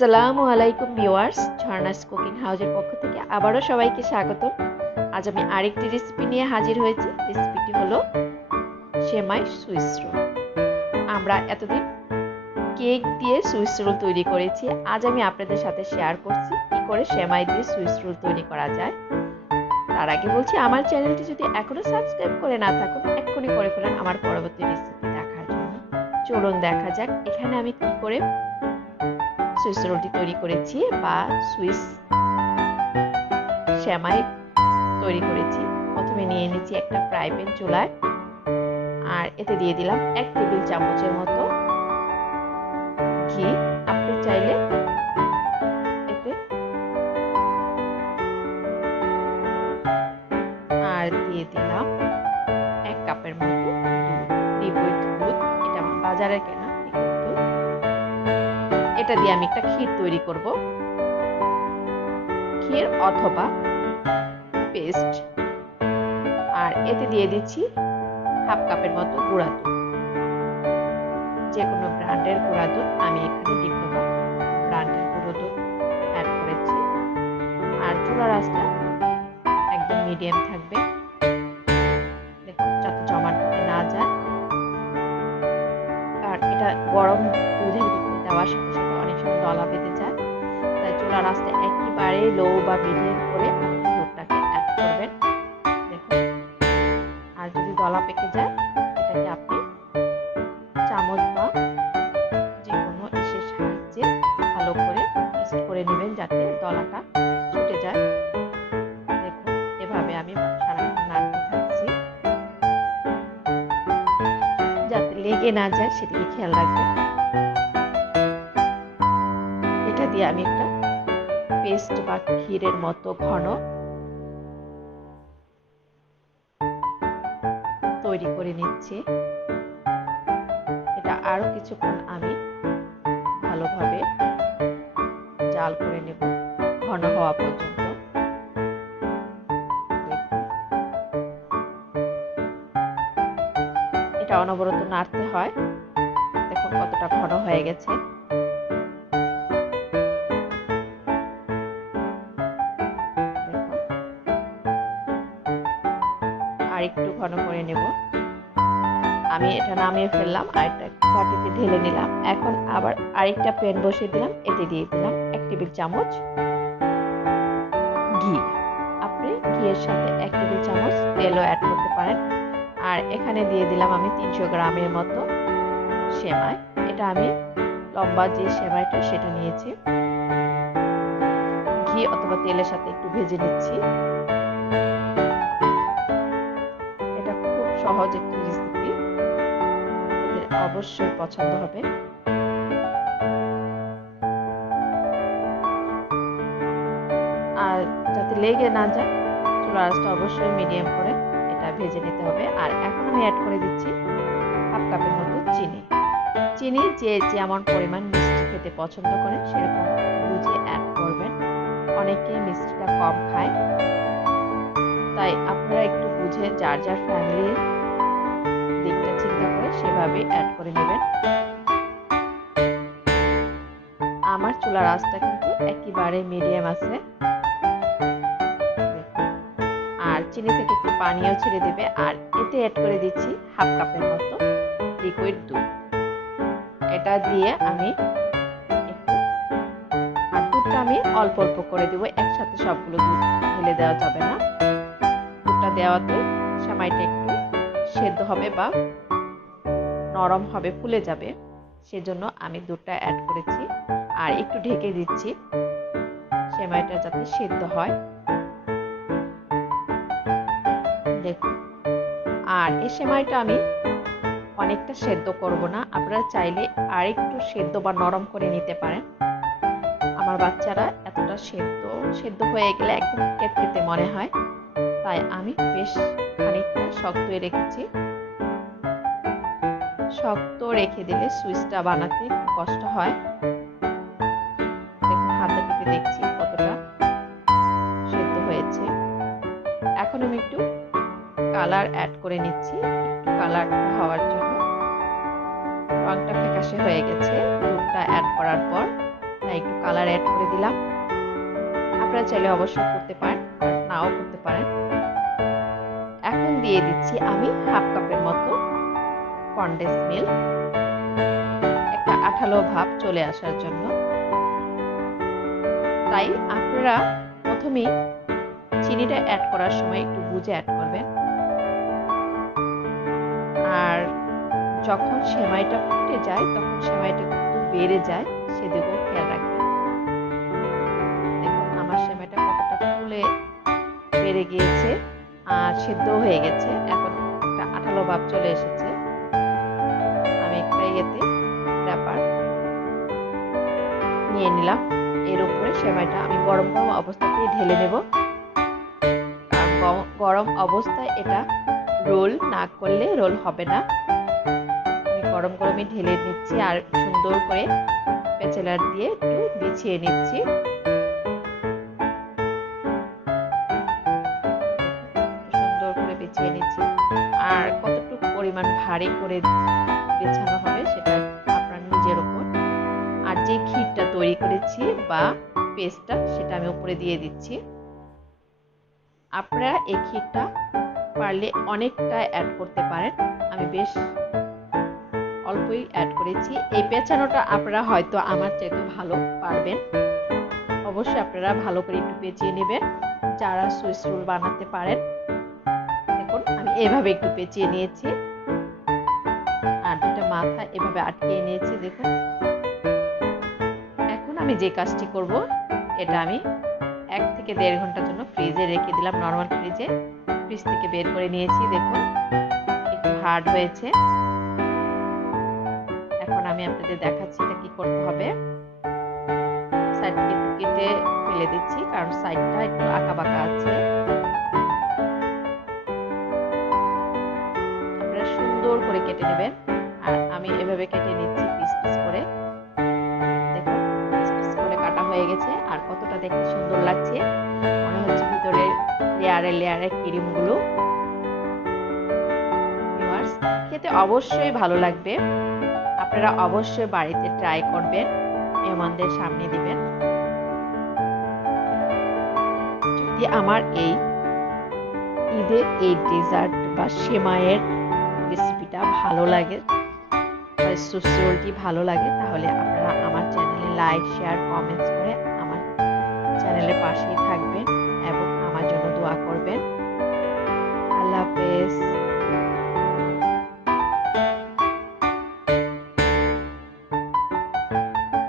আসসালামু আলাইকুম viewers, ঝর্ণাস cooking হাউজের পক্ষ থেকে আবারও সবাইকে স্বাগতম। আজ আমি আরেকটি রেসিপি নিয়ে হাজির হয়েছি। রেসিপিটি হলো সেমাই সুইস রোল। আমরা এতদিন কেক দিয়ে সুইস রোল তৈরি করেছি। আজ আমি আপনাদের সাথে শেয়ার করছি কি করে সেমাই দিয়ে সুইস রোল তৈরি করা যায়। তার আগে বলছি, আমার চ্যানেলটি যদি এখনো সাবস্ক্রাইব করে না থাকুন, এক্ষুনি করে ফেলেন আমার পরবর্তী রেসিপি দেখার জন্য। চলুন দেখা যাক এখানে আমি কি করে সুইস রোলটি তৈরি করেছি বা সুইস সেমাই তৈরি করেছি। প্রথমে নিয়ে নিচ্ছি একটা ফ্রাই প্যান চুলায়, আর এতে দিয়ে দিলাম 1 টেবিল চামচের মতো ঘি। আপনি চাইলে এতে আর দিয়ে দিলাম 1 কাপের মতো লিকুইড দুধ। এটা বাজারের কেনা লিকুইড দুধ। এটা দিয়ে আমি একটা ক্ষীর তৈরি করব, ক্ষীর অথবা পেস্ট। আর এতে দিয়ে দিচ্ছি 1/2 কাপের মতো গুঁড়া দুধ, যে কোনো ব্র্যান্ডের গুঁড়া দুধ। আমি এখানে ডিপ্লোমা ব্র্যান্ডের গুঁড়ো দুধ অ্যাড করেছি। আর চুলার আঁচটা একদম মিডিয়াম থাকবে, দেখুন যাতে জমাট না যায়। আর এটা গরম দুধের ভিতরে দেওয়ার সাথে সাথে অনেক সময় দলা বেঁধে যায়, তাই চুলার আঁচটা একেবারে লো বা মিডিয়াম করে আপনি দুধটাকে অ্যাড করবেন। দেখুন, আর যদি দলা পেকে যায় এটাকে আপনি চামচ বা যে কোনো ইসের সাহায্যে ভালো করে মিক্স করে নেবেন যাতে দলাটা ছুটে যায়। দেখুন, এভাবে আমি সারাক্ষণ নাড়তে থাকছি যাতে লেগে না যায়, সেদিকে খেয়াল রাখবেন। এটা দিয়ে আমি একটা পেস্ট বা ক্ষীরের মতো ঘন তৈরি করে নিচ্ছি। এটা আরো কিছুক্ষণ আমি ভালোভাবে জাল করে নেব, ঘন হওয়া পর্যন্ত। এটা অনবরত নাড়তে হয়। দেখুন কতটা ঘন হয়ে গেছে। আর একটু ঘন করে নেব। আমি এটা নামিয়ে ফেললাম, আরেকটা বাটিতে ঢেলে নিলাম। এখন আবার আরেকটা প্যান বসিয়ে দিলাম, এতে দিয়ে দিলাম 1 টেবিল চামচ ঘি। আপনি ঘিয়ের সাথে 1 টেবিল চামচ তেলও অ্যাড করতে পারেন। আর এখানে দিয়ে দিলাম আমি 300 গ্রামের মতো সেমাই। এটা আমি লম্বা যে সেমাইটা সেটা নিয়েছি। ঘি অথবা তেলের সাথে একটু ভেজে নিচ্ছি। এটা খুব সহজ একটি রেসিপি, অবশ্যই পছন্দ হবে। আর যাতে লেগে না যায়, চুলার আঁচটা অবশ্যই মিডিয়াম করে এটা ভেজে নিতে হবে। আর এখন আমি অ্যাড করে দিচ্ছি 1/2 কাপের মতো চিনি। চিনি যে যেমন পরিমাণ মিষ্টি খেতে পছন্দ করেন সেরকম বুঝে অ্যাড করবেন। অনেকে মিষ্টিটা কম খায়, তাই আপনারা একটু বুঝে যার যার ফ্যামিলির দিকটা চিন্তা করে সেভাবে অ্যাড করে নেবেন। আমার চুলার আঁচটা কিন্তু একেবারে মিডিয়াম আছে। আর চিনি থেকে একটু পানিও ছেড়ে দেবে। আর এতে অ্যাড করে দিচ্ছি 1/2 কাপের মতো লিকুইড দুধ। এটা দিয়ে আমি একটু, আর দুধটা আমি অল্প অল্প করে দেবো, একসাথে সবগুলো দুধ ঢেলে দেওয়া যাবে না। দুধটা দেওয়াতে সেমাইটা একটু সেদ্ধ হবে বা নরম হবে, ফুলে যাবে, সেজন্য আমি দুধটা অ্যাড করেছি। আর একটু ঢেকে দিচ্ছি সেমাইটা যাতে সেদ্ধ হয়। দেখুন, আর এই সেমাইটা আমি অনেকটা সেদ্ধ করব না, আপনারা চাইলে আর একটু সেদ্ধ বা নরম করে নিতে পারেন। আমার বাচ্চারা এতটা সেদ্ধ হয়ে গেলে একদম কেটকেটে মনে হয়, তাই আমি বেশ খানিকটা শক্তই রেখেছি। শক্ত রেখে দিলে সুইচটা বানাতে কষ্ট হয়। দেখুন, হাতে টিপে দেখছি কতটা সেদ্ধ হয়েছে। এখন আমি একটু কালার অ্যাড করে নিচ্ছি, একটু কালারটা হওয়ার জন্য। রংটা ফ্যাকাশে হয়ে গেছে দুধটা অ্যাড করার পর, তাই একটু কালার অ্যাড করে দিলাম। আপনারা চাইলে অবশ্যই করতে পারেন আর নাও করতে পারেন। এখন দিয়ে দিচ্ছি আমি হাফ কাপের মতো কনডেন্স মিল্ক, একটা আঠালো ভাব চলে আসার জন্য। তাই আপনারা প্রথমেই চিনিটা অ্যাড করার সময় একটু বুঝে অ্যাড করবেন, আর যখন সেমাইটা ফুটে যায় তখন সেমাইটা কিন্তু বেড়ে যায়, সেদিকেও খেয়াল রাখবেন। দেখুন আমার সেমাইটা কতটা ফুলে বেড়ে গিয়েছে আর সিদ্ধ হয়ে গেছে। এখন একটা আঠালো ভাব চলে এসেছে। আমি একটা ইয়েতে ব্যাপার নিয়ে নিলাম, এর উপরে সেমাইটা আমি গরম গরম অবস্থাতেই ঢেলে নেব, কারণ গরম অবস্থায় এটা রোল না করলে রোল হবে না। আমি গরম গরমই ঢেলে নিচ্ছি আর সুন্দর করে পেচেলার দিয়ে একটু বিছিয়ে নিচ্ছি। সুন্দর করে বিছিয়ে নিচ্ছি, আর কতটুকু পরিমাণ ভারী করে বিছানো হবে সেটা আপনার নিজের উপর। আর যে ক্ষীরটা তৈরি করেছি বা পেস্টটা সেটা আমি উপরে দিয়ে দিচ্ছি। আপনারা এই ক্ষীরটা পারলে অনেকটা অ্যাড করতে পারেন, আমি বেশ অল্পই অ্যাড করেছি। এই পেঁচানোটা আপনারা হয়তো আমার চাইতে ভালো পারবেন, অবশ্যই আপনারা ভালো করে একটু পেঁচিয়ে নেবেন যারা সুইস রোল বানাতে পারেন। দেখুন আমি এভাবে একটু পেঁচিয়ে নিয়েছি আর দুটো মাথা এভাবে আটকিয়ে নিয়েছি। দেখুন এখন আমি যে কাজটি করব, এটা আমি 1 থেকে 1.5 ঘন্টার জন্য ফ্রিজে রেখে দিলাম, নরমাল ফ্রিজে। ফ্রিজ থেকে বের করে নিয়েছি, দেখুন একটু হার্ড হয়েছে। এখন আমি আপনাদের দেখাচ্ছি এটা কি করতে হবে। সাইড থেকে একটু কেটে ফেলে দিচ্ছি কারণ সাইডটা একটু আঁকা বাঁকা আছে। আপনারা সুন্দর করে কেটে নেবেন, আর আমি এভাবে কেটে নিচ্ছি পিস পিস করে। দেখুন পিস পিস করে কাটা হয়ে গেছে, আর কতটা দেখতে সুন্দর লাগছে, মনে হচ্ছে ভিতরে লেয়ারে লেয়ারে ক্রিমগুলো। ভিউয়ার্স, খেতে অবশ্যই ভালো লাগবে, আপনারা অবশ্যই বাড়িতে ট্রাই করবেন, মেহমানদের সামনে দিবেন। যদি আমার এই ঈদের এই ডেজার্ট বা সেমাইয়ের রেসিপিটা ভালো লাগে বা সুইস রোলটি ভালো লাগে, তাহলে আপনারা আমার চ্যানেলে লাইক শেয়ার কমেন্টস করে আমার চ্যানেলের পাশেই থাকবেন এবং আমার জন্য দোয়া করবেন।